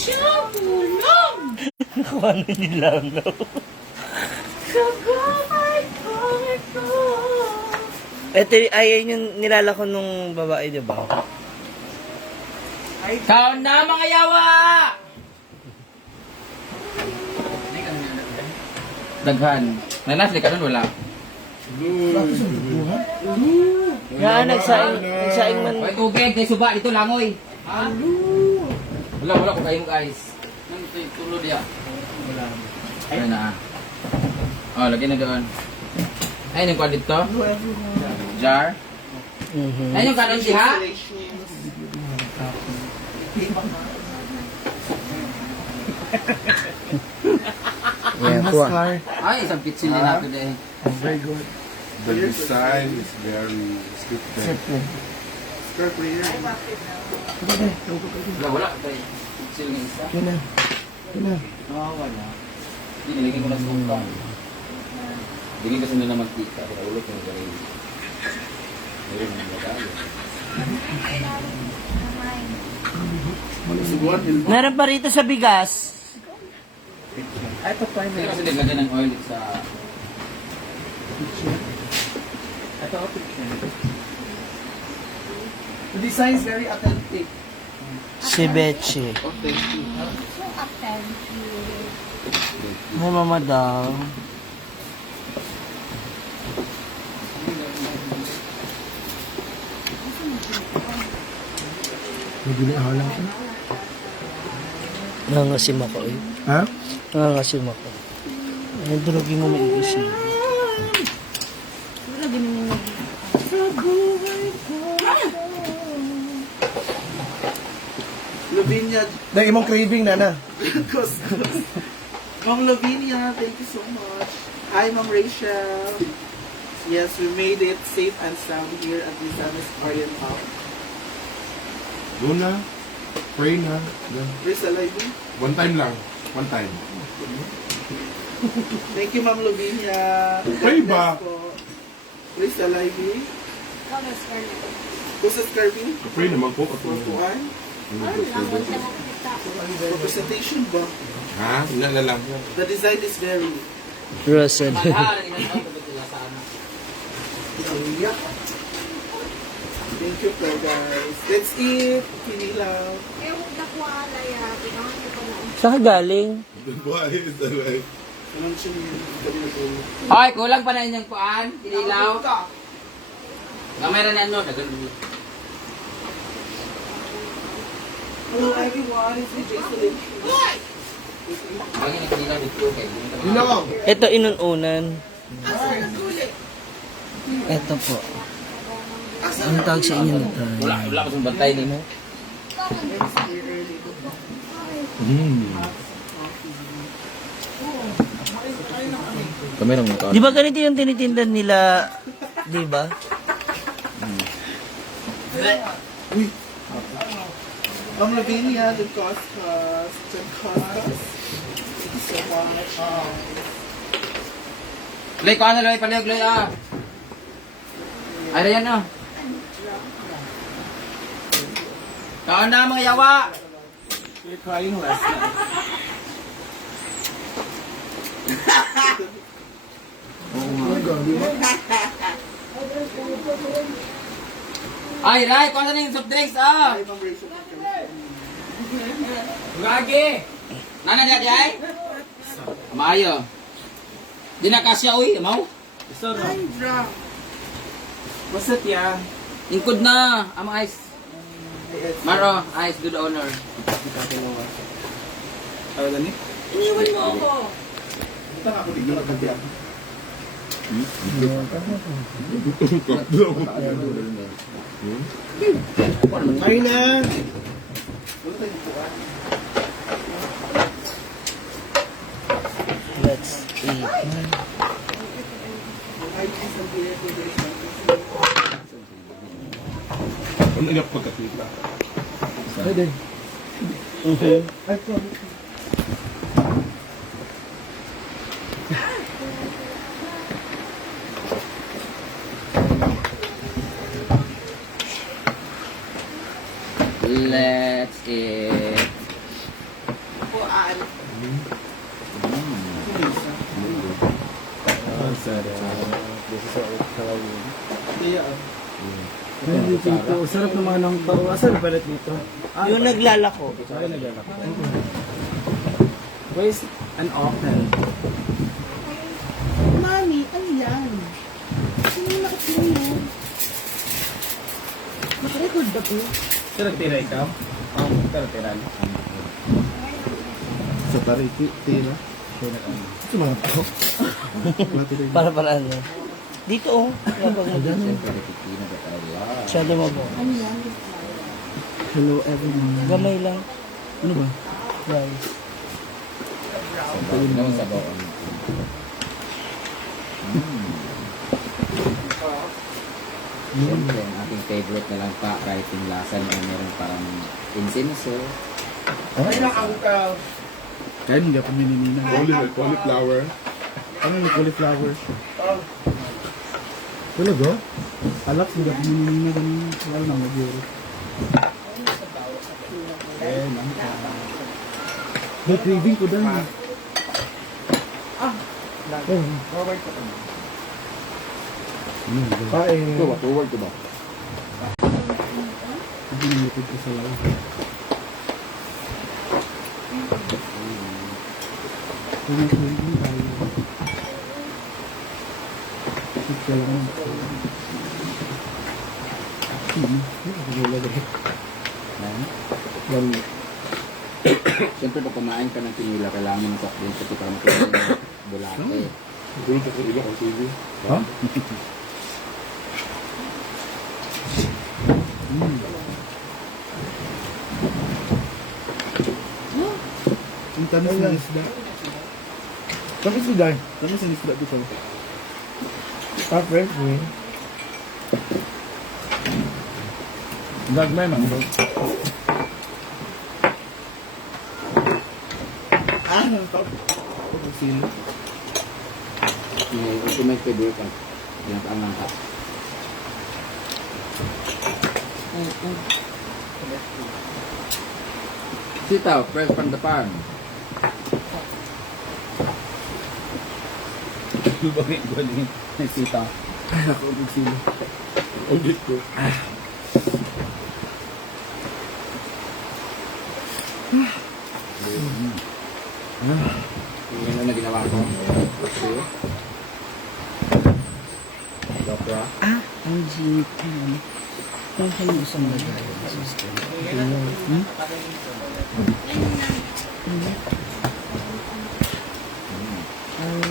siya, tulong! Nakuha na nilang, no? Ito, ayan yung nilalako nung babae, di ba? Kaon na mga yawa! Daghan. Nanasli ka nun, wala. Nga, nagsaing man. May tubig, may suba, dito langoy. Wala ko kayo guys. Nang tulod ya. Wala. Ayun na. Oh, lagyan na doon. Ayun yung kwan dito. Jar. Ayun yung kanon siya. Ay, isang pitsil din ako dahil. Very good. The design is very scripted. Wala. Pitsil ng isa. Kina. Wala. Hindi, nilagyan ko na sa utang. Hindi kasi nila magkita. Kaya ulot yung gawin. Meron yung lagay. Meron pa rito sa bigas. Ay, patay na. Kasi naglagyan ng oil sa... Ito, picture. The design is very authentic. Si Betchy. May mama daw. Nangasim ako eh. Ha? Nangasim ako. Ay, durugin mo maigis eh. Lavinia, Dahil imong craving na na. Ma'am Lavinia, thank you so much. Hi, Ma'am Rachel. Yes, we made it safe and sound here at Lizanes Oriental. Doon na. Pray na. Where's the library? One time lang. One time. Thank you, Ma'am Lavinia. Pray ba? Where's the library? Who's the Scarby? Pray naman po. Kuan? Representation ba? Ha? Wala na lang. The design is very... Russell. Thank you po, guys. Let's eat. Kinilaw. Saan ka galing? Why is that right? Anong siya niya? Hoy, kulang pa na inyong kuan. Kinilaw. Gamera na ano. Hello, everyone. It's the Jason. Lagi na kinilaw dito. Ito inununan. Ito po. Anong tawag sa inyo nito? Wala ko sa bantay ni mo. Kamera mo ka. Di ba ganito yung tinitinda nila? Di ba? Ma'am Lavinia, the Costas. Thank you so much. Loy, kuha na Loy. Palayog Loy ah. Ay, yan oh. Kaon na mga yawa. You're crying last night. Ay, Ray, kuha na yung soft drinks ah. Hi, Ma'am Rachel. Lagi. Nana dia dia ay? Maayo. Di na kasya uy, mau? I'm drunk. What's that, yeah? Ingkod na, ang ice. Maro, ice, do the honor. Ano gani? Iniwan mo ako. Ito nga ako dito nagkabiyag. Ay na! Wala tayong puwan. Let's eat. Ano iyak pagkatita? Let's eat. Kaya, Dito, sarap naman ng tao. Asan na palit dito? Yung naglalako. Ay, naglalak. Waste and open. Mami, ano yan? Sino yung nakatira yan? Nakarecord ba po? Sino nagtira ikaw? Pero tira. Sa tariki, tira. Ito mga tao. Para ano. Dito oh. Kapag masyado mo po. Hello everyone. Gamay lang. Ano ba? Guys. Naman sa bawang. Siyempre, ang ating favorite na lang pa, kahit yung lasa na meron parang insinso. Ay, nakangkaw. Kaya hindi ako mininina. Cauliflower. Ano yung cauliflower? Talaga? Alex, hindi ako mininina ganun. Wala nang magyuro. Eh, nangka. May craving ko dahil. Forward ko. Kain. Ito ba? Toward ko ba? Hindi nilipid ko sa lawa. Kung craving tayo. Sit ka lang. Siyempre, pag kumain ka ng pinila, kailangan mo ng soft drink kasi para makuha yung bulate. Tulog ko sa ilo kung TV. Ha? Ang tamis ng isda. Tamis isda. Tamis ng isda dito. Friend mo. Gagmay man. Sino? May ultimate favorite ka. Pinapaalang ka. Sitaw, fresh from the farm. Lubangin ko din. Nagsita. Ay, ako magsilo. Audit ko. Yung na ginawa ko. Okay. Dokra. Ah, ang ginit na. Kung kayo isang lagay.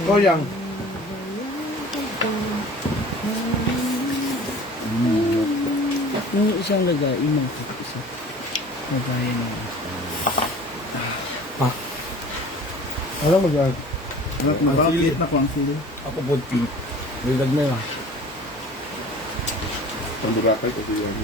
Koyang. Yung isang lagay, yung mga isa. Lagay na. Alam mo gag. Bakit na ko ang sili? Ako bunting. Bilag na yun. Pandurakay kasi yan.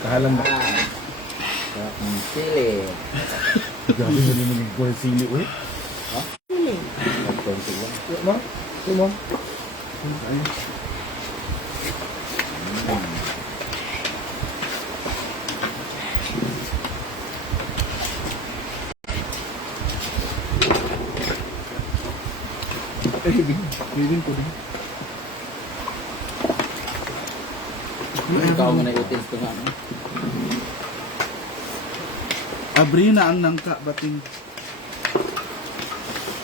Kahalang ba? Sarap ng sili. Gabi mo naman yung kuha sili ulit. Nagkonti lang. Ma? Ito Bibin ko din. Ikaw mo na utils ko nga. No? Abri na ang nangka bating.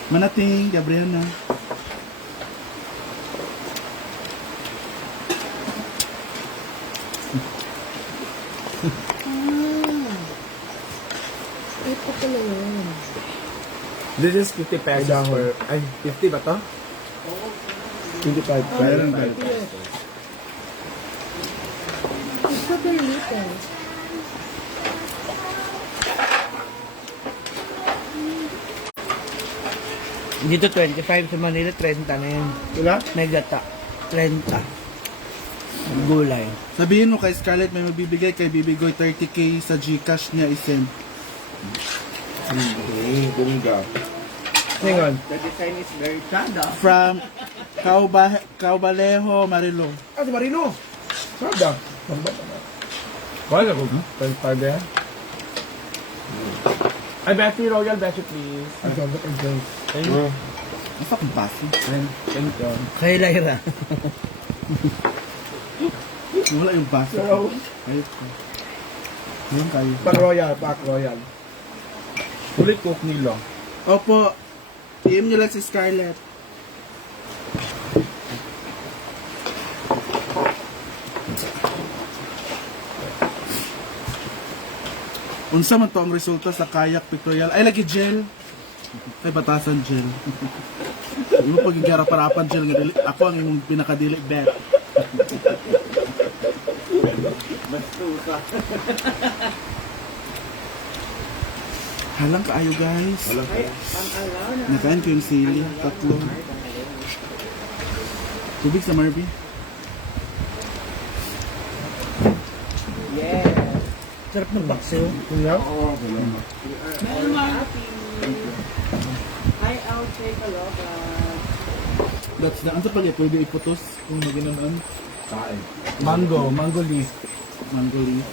Manating, Gabriela. Ito pala yun. This is 50 pesos for... Ay, 50 ba to? 25. Bayaran ba? It's so very little. Dito 25 sa Manila, 30 na yun. Wala? May gata. 30. Gulay. Sabihin mo kay Scarlett may mabibigay kay Bibigoy 30k sa Gcash niya isend. Bungga. Hang on. The design is very Chanda. From Caubalejo, Marilo. Ah, si Marino. Sada. Kaya ko. 35 yan. Ay, Bessie Royal, Bessie please. Ay, sada ka drinks. Thank you. Asa kong pasi? Thank you. Kay Lyra. Wala yung pasi. Hello. Ayun ko. Yun kayo. Pack Royal. Ulit cook nila. Opo. PM nyo lang si Scarlett. Unsa man to ang resulta sa kayak pictorial? Ay, lagi gel. Ay, batasan gel. Ano pag igara parapan gel nga dili? Ako ang imong pinakadili bet. Halang kaayo guys. Nakain ko yung sili. Tatlo. Tubig sa Marby. Sarap ng baksew. Kuya? Hi, I'll take a look at... That's the answer pag pwede iputos kung maginanon. Kain. Mango leaf. Mango leaf.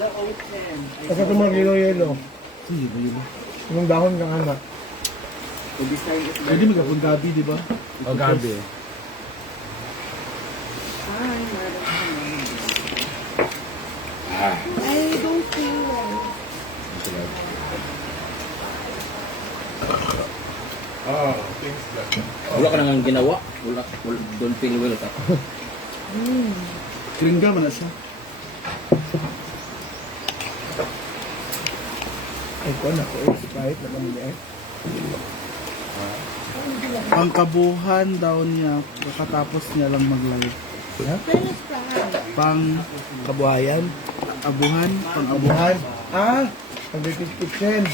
The open. Kasi ito mga yelo. Hindi ba yun? Yung dahon ng anak. The design is Pwede magkapong gabi, di ba? O gabi. Hi, Madam. I don't feel well. Oh, things like Wala ka nang ginawa. Wala, don't feel well ka. Kringga man na siya. Ay ko na ko. Sprite na kami eh. Pangkabuhan daw niya, katapos niya lang mag-live. Pang Kabuhayan. abuhan, Abuhan. Ah! Ang British kitchen.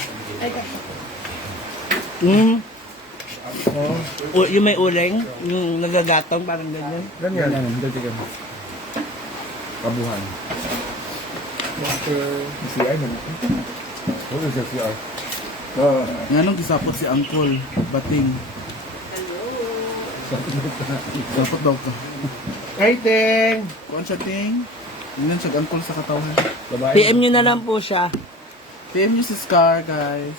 Oh. Yung may uling, yung nagagatong, parang ganyan. Ganyan. Dati ka. Kabuhan. CR na natin. What is your CR? nga nung gisapot si Uncle, bating. Sapot daw ka. Kaiting! Kuan siya ting? Yun siya Uncle sa katawan. Babae. PM nyo na lang po siya. PM niyo si Scar, guys.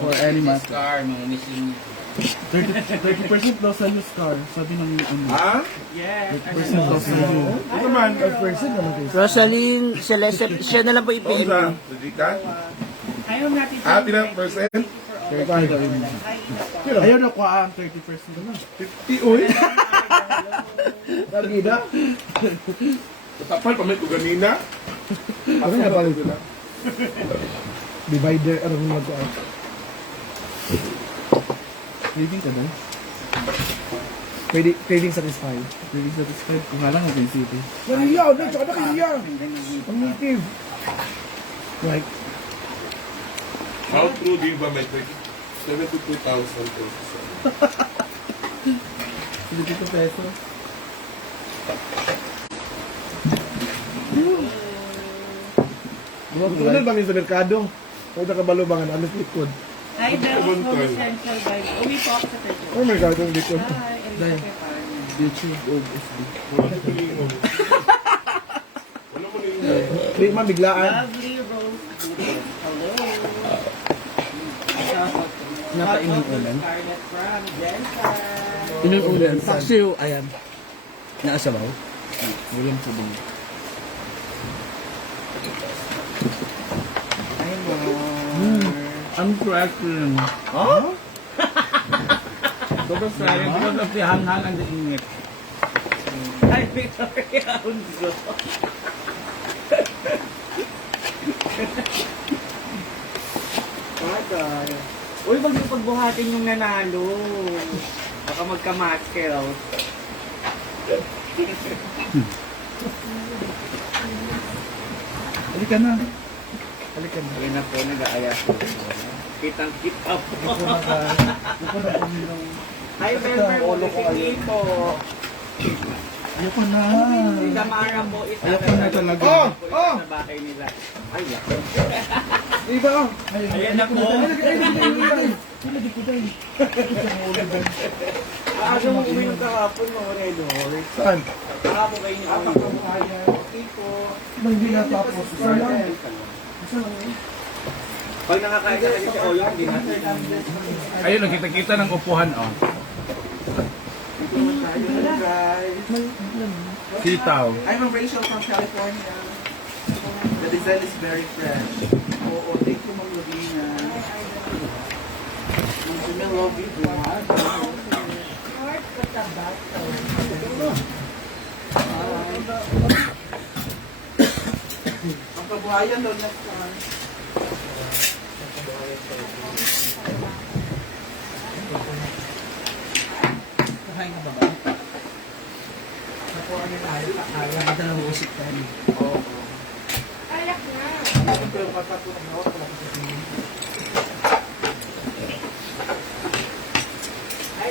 For any matter. Scar, mga missing. 30% daw sa iyo, Scar. Sabi ng ano. Ha? 30% daw sa iyo. Ito man. Person naman kayo. Rosaline, Celeste, siya na lang po Kung i-PM sa, nyo. Didikan? Ayaw natin Pinang percent? 35. Ayaw na ko ang 30% na. 50, uy. Nagida? Tapal pa may kuganina. Ano nga pala ito? Divider, ano mo mag Craving ka ba? Craving satisfied. Craving satisfied. Kung nga lang ang city. Nariya! Tsaka na kaya! Ang native! Right. How true din ba may 72,000 pesos? 72 pesos. Tunal ba sa merkado? Kung nakabalubangan, alas likod. Hi, Bell. Home Essential Vibe. Uwi po ako sa Tejo. Oh my God, ang likod. Hi, Dahil. Enrique Parma. YouTube o FB. Wala mo niyo. Wala mo niyo. Hindi man biglaan. Lovely Rose. Hello. Napainong ulan. Scarlett from Jensen. Inong ulan. Paksiw, ayan. Naasabaw. Walang sabong. Hi, Mom. Ang cracking. Huh? Sobrang sayang because of the hanghang and the init. Hi, Victoria Unzo. My God. Uy, wag niyo pagbuhatin yung nanalo. Baka magka-muscle. Halika na. Halika na. Ayun na po, nag-aayas po. Kitang-kita po. Hi, Melmer. Ulo ko po. Ayoko na. Si Damara mo, Ayoko na talaga. sa bahay nila. Ay, yako. Iba oh. Ayan na po. Aaga mo uminom kahapon, mga Red Horse. Saan? Baka mo kayo niya. Hindi na tapos. Pag nakakain ka kasi si Oyo, hindi natin. Ayun, nakita-kita ng upuhan, oh. Sitaw. I'm a Rachel from California. The design is very fresh. Oo, thank you, Ma'am Lovina. Ma'am Lovina, buhat. Ang kabuhayan doon next time. Kakain ka ba ba? Nakuha niya tayo. Kaya kita na usip tayo. Oo. Alak na. Ito yung katatunan na ako.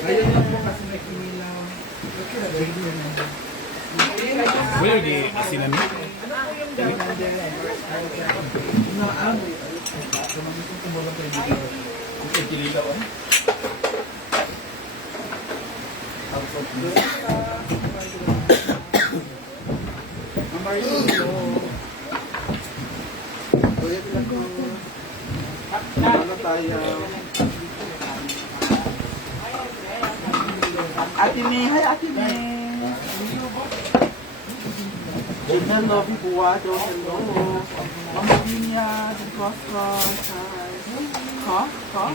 Ngayon lang po kasi may kinilaw. Wala di sinami. Ano tayo? Ate May, hi Ate May. Hello, Buwado, hello. Mama Vinya, the cross, hi. Ha? Ha?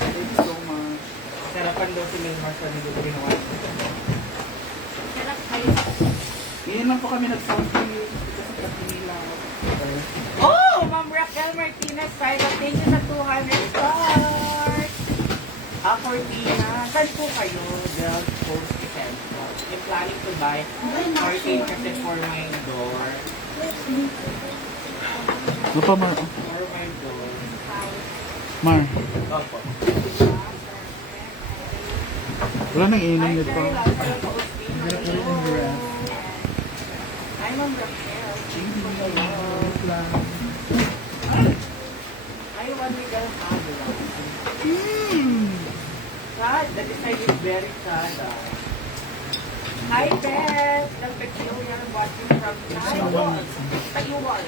Thank you so much. Sarapan daw si Milmar sa nito ginawa. Sarap kayo. Ngayon lang po kami nag-selfie. Kasi katinilaw. Oh! Ma'am Raquel Martinez, private. Thank you sa 200 stars. Cortina, saan po kayo? Del Post Essential. I'm planning to buy 14 kasi for my door. Ano pa, Mar? For my door. Mar, Opo. wala nang inom nito. Hi, Ma'am Raquel. I want to get sad. The design is very sad. Hi, Beth. The peculiar watching from Taiwan. Taiwan.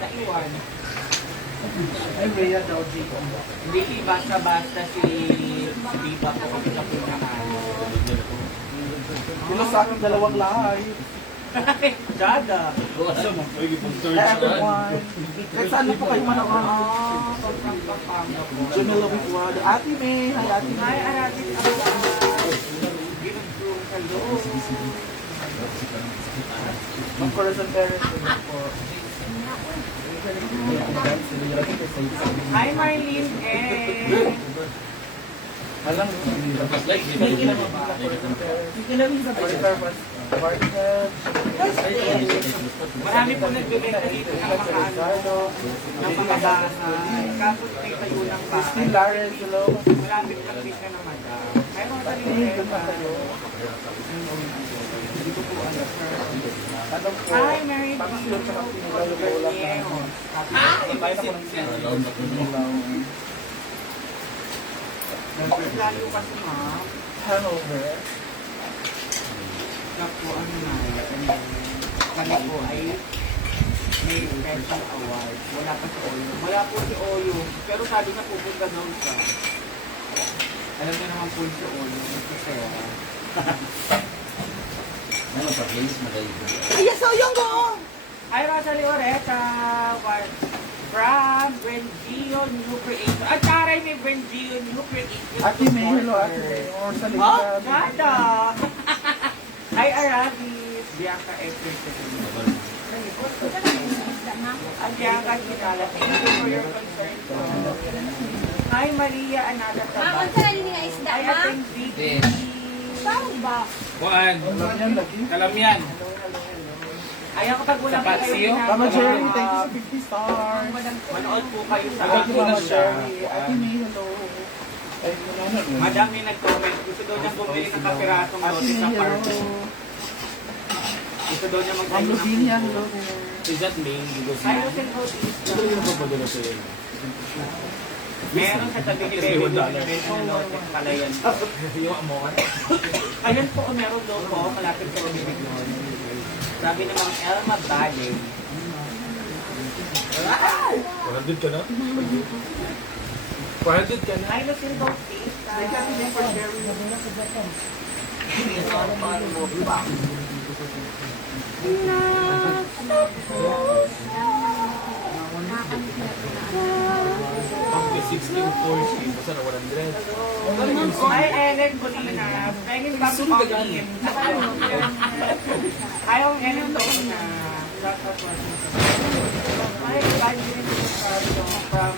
Taiwan. Ay, Rhea daw, Jico. Hindi basta-basta si Diva po kami sa pinakano. Sino sa akin dalawang live? Dada. Hey, everyone. Kahit saan na po kayo manood? Jamila Buwado. Ate May, hi Ate Hi, May. Arabic. Hello. Ang Corazon Perez. Hello po. Hi, Marlene. Alam mo, Marami po nagbibenta dito ng mga ano, ng mga bahay. Kaso kayo tayo ng bahay. Christine Lawrence, hello. Malapit lang din ka na madam. Mayroon ka rin Hindi ko po alam. Alam ko, Hi, Mary. pag-silot sa kapinilaw yung ulap na. Bayan ako ng sinilaw. Lalo kasi ma'am. Hangover. Naku, ano na, kami po ay may special award. Wala pa si Oyo. Wala po si Oyo. Pero sabi na pupunta daw siya. Alam niyo naman po si Oyo. Kasi Ano pa please, madali. Hi, Rosalie Oreta. From Brengio New Creation. At taray may Brengio New Creation. Ate May, hello Ate May. Or sa oh, Linda. ganda! Hi, Aravis. Bianca Ekres. Ang Bianca Kinala. Thank you for your concern. Hi, Maria Anada Ma'am, Tabas. ang sarili nga isda, Hi, ma'am. Ating Vicky. Saan ba? Kuan. Alam yan lagi. Kalamyan. Ayaw kapag wala Sa pa kayo Patsio? ginagawa. Mama Jerry, thank you sa 50 stars. Manood po kayo sa Thank you, Ako na Mama siya. Jerry. Ate May, hello. Madam yung nag-comment, gusto daw niyang bumili ng kapirasong lote sa park. Gusto daw niya magtayo ng pupo. Is that main? Ay, Lucen Bautista. Meron sa tabi ni Baby ng lote, Kalayan. Ayun po, meron daw po, malapit sa bibig nun. Sabi ng mga Elma Bale. Paradid ka na? Paradid ka na? Ay, Lucen Bautista. Pang 1640, basta na 100. Ay, Ellen Bolina. Pengin bago pangin. Ayaw Ellen Bolina. Ay, Evangeline from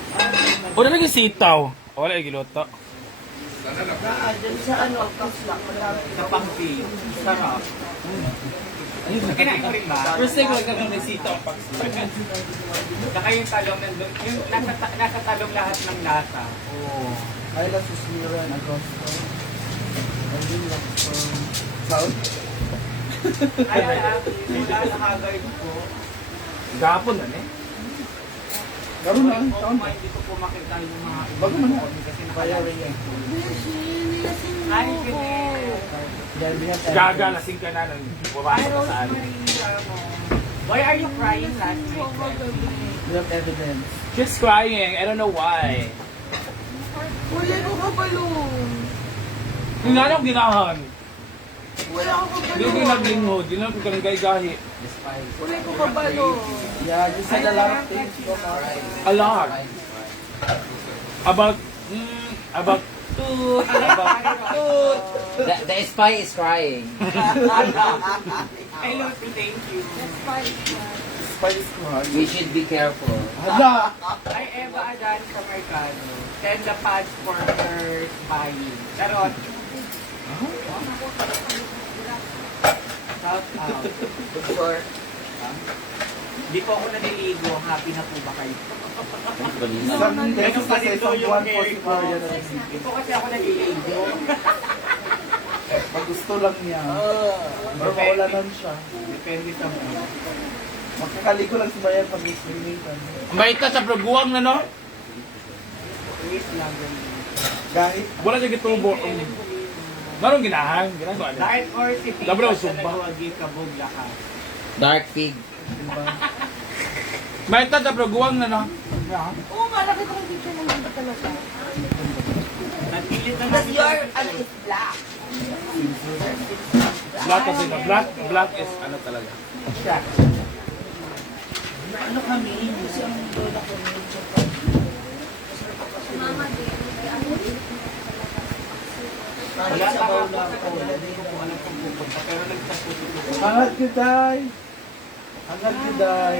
Wala naging sitaw. Wala yung giloto. dyan sa ano, kaslak. Sa pangpi. Sarap. Kinain ko rin ba? First time ko nagkakaroon ng sitaw. Saka yung talong nandun, yung nasa talong lahat ng lasa. Ay, la susmira na gusto. Ayun lang po. Sound? Ay, wala nakagay ko. Gapon na eh. Garo na. Sound. Hindi ko po makita yung mga Bago man na. kasi nakalagay yung Ay, Pinel. Gaga, lasing ka na nang Ay, pumasok ka sa ano. Rosemary. Why are you crying last night? We have evidence. She's crying. I don't know why. Wala ko kabalo. Yung nga lang ginahan. Wala ko Hindi ko naglingho. Di lang ko kanang gahi. Wala ko kabalo. Yeah, you said a lot of things. A lot. About toot. About toot. The spy is crying. I love you, thank you. Spice ko ha. We should be careful. Hala! Ay, Eva Adan sa Mercado. Send the pads for her buying. Charot. Shout out. Sure. Di po ako naliligo. Happy na po ba kayo? Isang beses sa isang buwan po si Maria na Di po kasi ako naliligo. pag gusto lang niya. Or maulanan siya. Depende sa mga. Makakaligo lang si Bayan pag swimming ka. May ka sa proguang na no? Wait lang. Kahit Wala siya gitubo. Marong ginahan. Ginahan ko ano. Dahil or si Tita Dabro, sa sumba. nagwagi kabog lakas. Dark pig. May ka sa proguang na no? Oo, malaki kong picture ng hindi talaga. Nagpilit na Because namin. your, ano, is black. Black kasi na. Black is ano talaga. Ano kami? Kasi ang lola ko Wala sa baula ko. Hindi ko po alam kung pupunta. Pero nagsaputo ko. hangat giday. Hangat giday.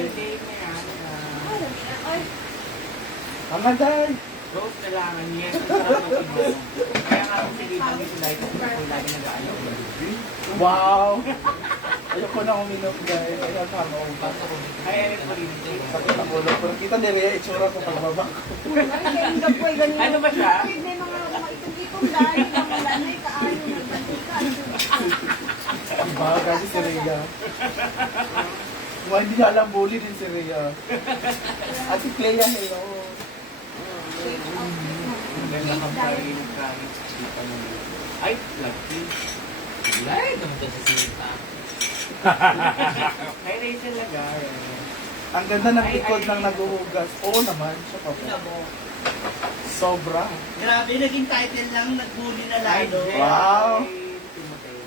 Hangat day. Rose na lang. Yes. Kaya nga ako sinibang ito dahil kasi ako lagi nag-aalaw. Wow! Ayoko na uminom guys. Ayoko na uminom. Ay, Eric Molina. Sakit ang ulo. Pero kita nila itsura ko pagbaba ko. Ano ba siya? May mga itong-itong dahil ng mga lanay kaayo nagbantikan. Diba? Kasi si Rhea. Kung hindi niya alam, bully din si Rhea. At si Clea, hello. Maganda kang pari ng kahit kita mo. Ay, lucky. Ay, naman to sa sita. Kay Rachel Lagar. Ang ganda ng likod ng naghuhugas. Oo naman, siya pa po. Sobra. Grabe, naging title lang, nagbuli na Ay, lalo. Wow. Timoteo.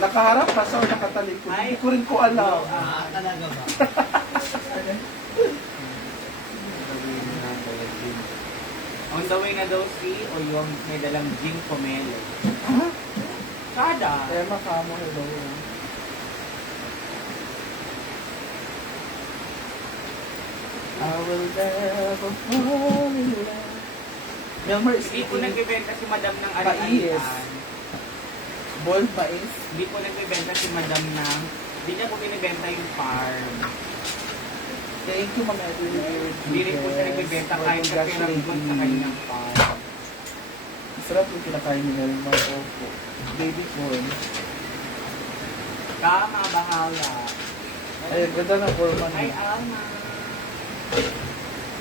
Nakaharap pa siya o nakatalikod. Hindi ko rin ko alam. Talaga ba? On the way na daw si o yung may dalang Jing Pomelo. Ha? Kada. Emma Camo, hello. I will never fall in love. Melmar, Hindi po nagbebenta si Madam ng Mais. arian. Boiled mais. Hindi po nagbebenta si Madam ng... Hindi niya po binibenta yung farm. Thank you, Ma'am Edwin. Hindi rin po siya nagbibenta kahit sa pinag-ibon sa kanyang farm. Sarap yung kinakain ni Nelma. Opo. Baby corn. Tama, bahala. Ay, ganda ng forma Ay, niya. Alma.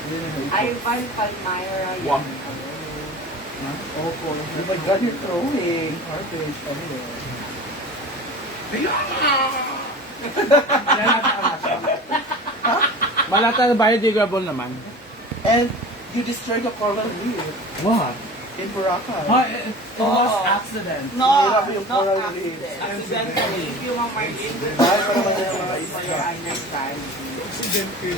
Hindi na ito. Ay, Palmyra. Wow. Opo. Oh my God, you're throwing. Heartage. Ano yun? Malata na biodegradable naman. And you destroyed the coral reef What? in Boracay. It was accident. Hirap yung coral reef. Accidentally. Thank you, Ma'am Marlene. Dahil para naman yung mga For isla. your understand.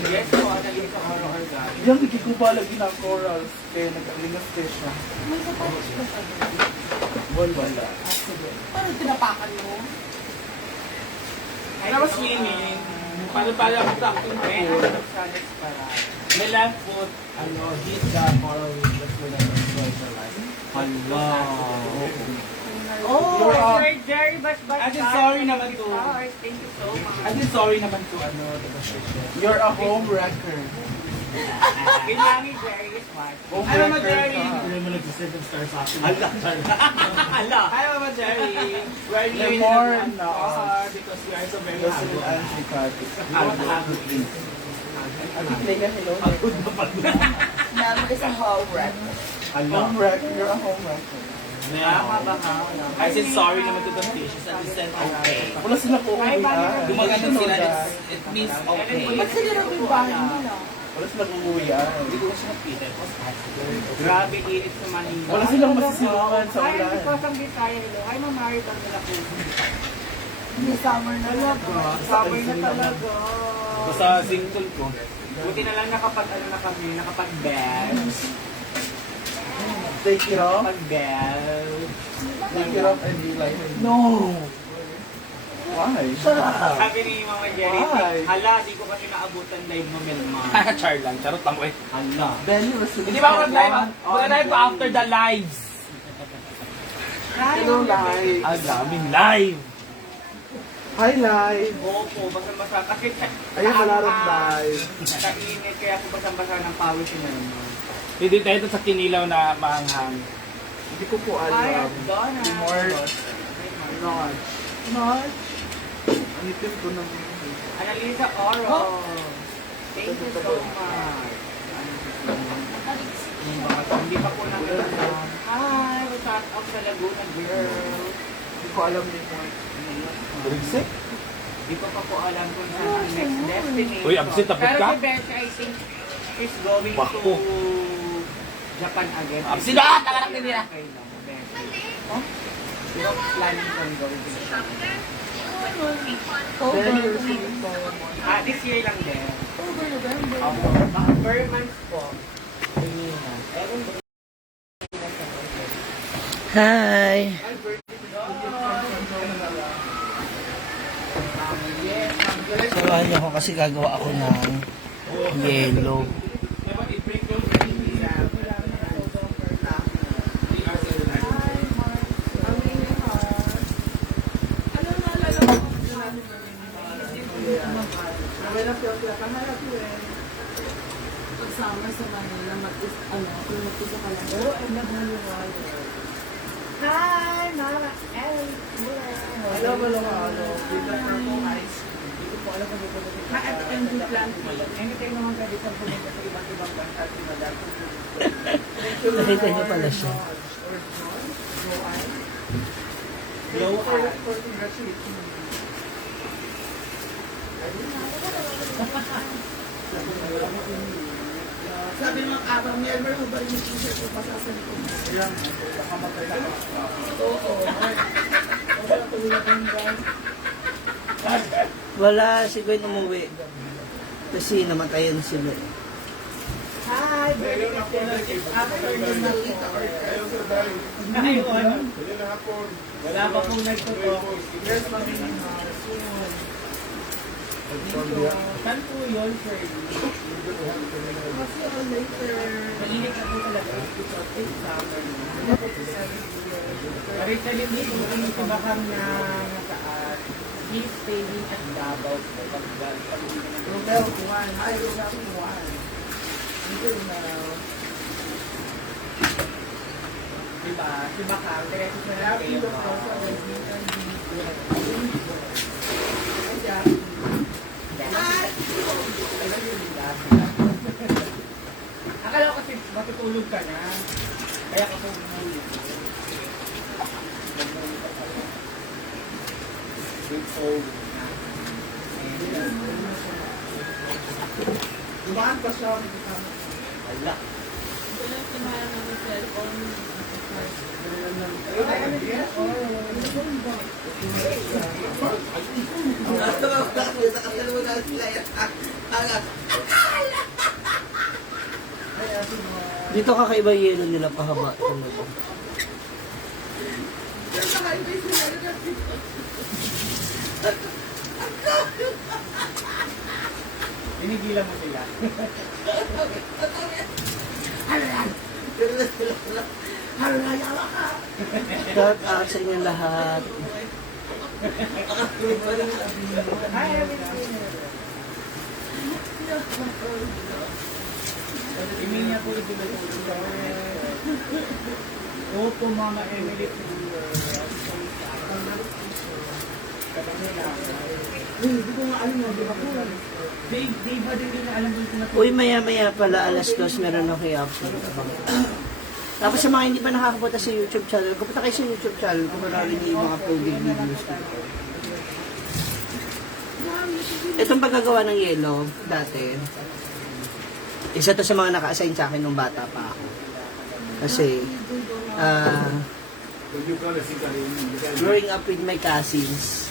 Yes po, naging sa Oro Organ. Yung nagkikuba lagi ng corals kaya nag-alingas fish siya. May sapatos ba sa Wala. Parang tinapakan mo. I was swimming. Paano ako sa aking pool? May left foot, hit the coral reef. That's when I destroyed the life. Hala. Oh, Sir Jerry Basbas. I did sorry naman to. Thank you so much. I did sorry naman to the position. You're a home wrecker. Kailangan Jerry is smart. Home Hi, Mama wrecker Jerry. ka. Hindi mo nag-7 stars sa akin. Hala. Hi, Mama Jerry. We're You're living more in now. because we are so very Yes, happy. and anti-static. Happy. Play ka hello. Namo is a home wrecker. Home wrecker. You're a home wrecker. Tama ba ka? I said sorry naman to the fishes and they said okay. Wala sila po uuwian. Gumaganda sila, it means okay. Ba't sila rin yung bahay nila? Wala silang uuwian. Hindi ko siya nakita. Grabe, init sa Manila. Wala silang masisilukan sa Hi, ulan. because ang Bisaya. Hello. Hi, Ma'am Mari. Pagkala po. Hindi, summer na talaga. Summer na talaga. Basta singtol ko. Buti na lang nakapag-bell. Take it off. Nakapag-bell. Take it off and be like, No! why? Sabi ni Mama Jerry, Why? hala, di ko kasi naabutan live mo, Melma. Char lang. Charot lang ko eh. Hala. Then you receive Hindi ba ako mag-live? Mag-live ko after the lives. Hello, live. Ang daming live. Hi, live. Opo, basang-basa. Kasi Ayun, malarap live. nakainit, kaya ako basang-basa ng pawis na naman. Hindi tayo ito sa kinilaw na maanghang. Hindi ko po Ay, alam. Donna. March. March. March. Ang itim ko ng... Annalisa Oro. Thank you so much. Hindi pa po namin alam. Hi, what's up? Ako sa Laguna, girl. Hindi ko alam ni March. Rigsik? Hindi ko pa po alam kung saan ang next destination. Uy, absent, abot Pero ka? si Besha, I think, is going Wako. to Japan again. Absent na! Tanganak din nila. Okay lang, Besha. Huh? You're planning on going to Japan? Then you receive it for This year lang din. November. Mga per month po. Ewan ba? Hi! Samahan niyo ako kasi gagawa ako ng yellow. Pagsama sa Manila, mag-isa ka lang. Oh, I'm not Hi, Mama Ellie. Hello, hello, hello. Hindi ko po alam kung dito dito. Ma-attend yung plan po. Anytime naman pwede kang pumunta sa iba't ibang bansa at ibadat. Nakita niyo pala siya. Blow eye. Sabi ng abang, never mo ba rin yung t-shirt ko pasasan ko? Wala, si Gwen umuwi. Kasi namatayan si Gwen. Hi, very after the Malita or Ayun. Wala pa pong nagtutok. Here's kami ng saan po yun, sir? kasi all later. Mainit na po talaga. It's summer. Originally, hindi ko baka na nasaan. He's staying at Davao po. Pag-uwi ka ng Romel, kuhan. Ay, Romel, kuhan. Diba? Diba ka? Diretso siya ng kayo. Akala ko kasi matutulog ka na. Kaya ka po bumuli. Dumaan pa siya. Wala. Dito kakaiba yelo nila pahaba talaga. Pinigilan mo sila. Shout out sa inyo lahat. Emilia po ito na Opo, Mama Emily po. Hindi ko nga alam mo, di ba po? Di ba din na alam ko na po? Uy, maya-maya pala alas 2 meron ako i-upload. Tapos sa mga hindi pa nakakapunta sa YouTube channel, pupunta kayo sa YouTube channel kung marami niyo yung mga poging videos ko. Itong paggagawa ng yelo, dati, isa to sa mga naka-assign sa akin nung bata pa ako. Kasi, growing up with my cousins,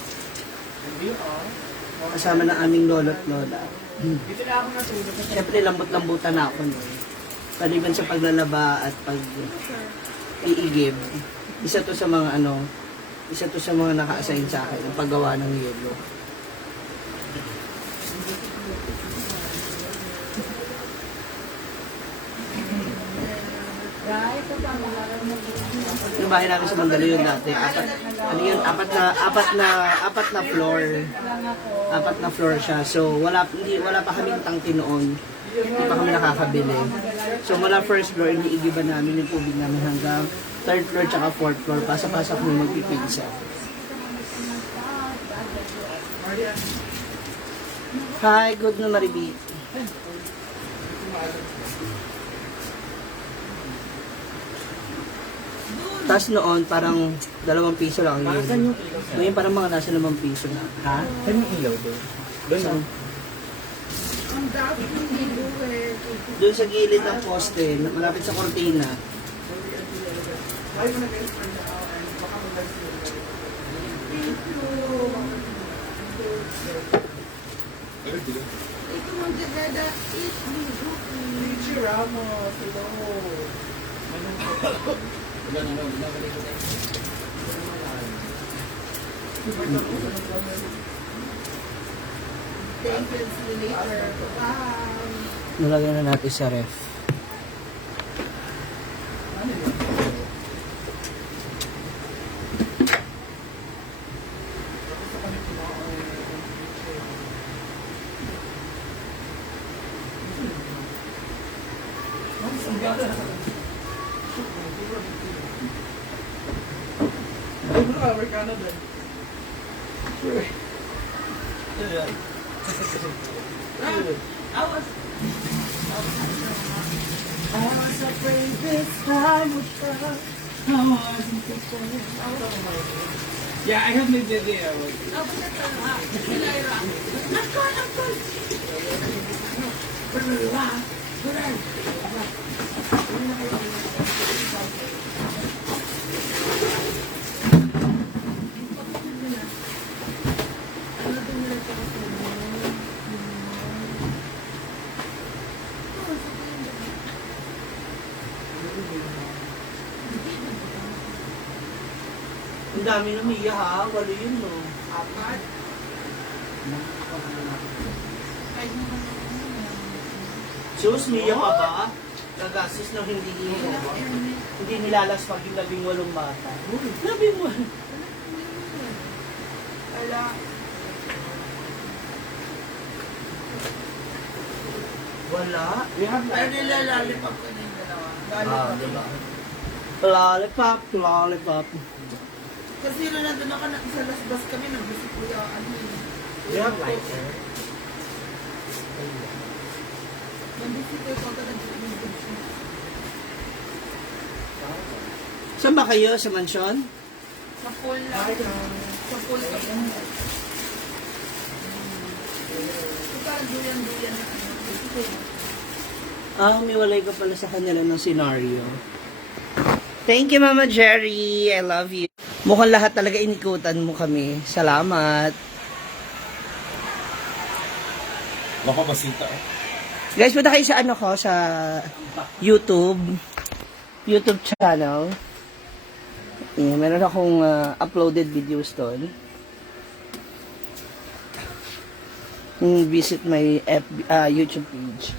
kasama ng aming lolo at lola. Dito na ako natulog. Siyempre, lambot-lambutan na ako no. Paliban sa paglalaba at pag-iigib. Isa to sa mga naka-assign sa akin, ang paggawa ng yelo. Yung bahay namin sa Mandaluyong dati, apat na floor. Apat na floor siya. So wala pa kaming tangke noon. Hindi pa kami nakakabili. So mula first floor, iniigiban namin yung tubig namin hanggang third floor tsaka fourth floor. Pasok-pasok kami magpipinsa. Hi, good na Maribi. Tapos noon, parang 2 piso lang yun. Ngayon parang mga nasa 5 piso na. Ha? Saan yung ilaw doon? Doon Ang dami ng hilo eh. doon sa gilid ng poste, malapit sa kortina. Ay, mo na kayo for now. And baka mag-live sila. Thank you. Ito mong jagada is ligo. Richie Ramos. Hello. Thank you. See you later. Bye. Nalagyan na natin sa ref. Ay, mo ka, Amerikano din. I was afraid this time would come. Yeah, I have no idea. Ang dami na Mia ha, walo yun no. Apat. Sus, Mia ka ba? Gagastos na hindi nilalas pag yung 18 bata. 18. Ala, Wala. Pero nilalalim ako ng dalawa. Diba? Lollipop, lollipop. Kasi nung nandun ako sa lasbas kami, nag-visit ko yung ano eh. You have lighter? Nag-visit ko yung konta ng Saan ba kayo? Sa mansyon? sa pool lang. Sa pool kami. So parang duyan-duyan na ano. Umiwalay ka pala sa kanila ng senaryo. Thank you, Mama Jerry. I love you. Mukhang lahat talaga inikutan mo kami. Salamat. Baka masita. Guys, punta kayo sa ano ko, sa YouTube channel. Meron akong uploaded videos doon. Visit my YouTube page.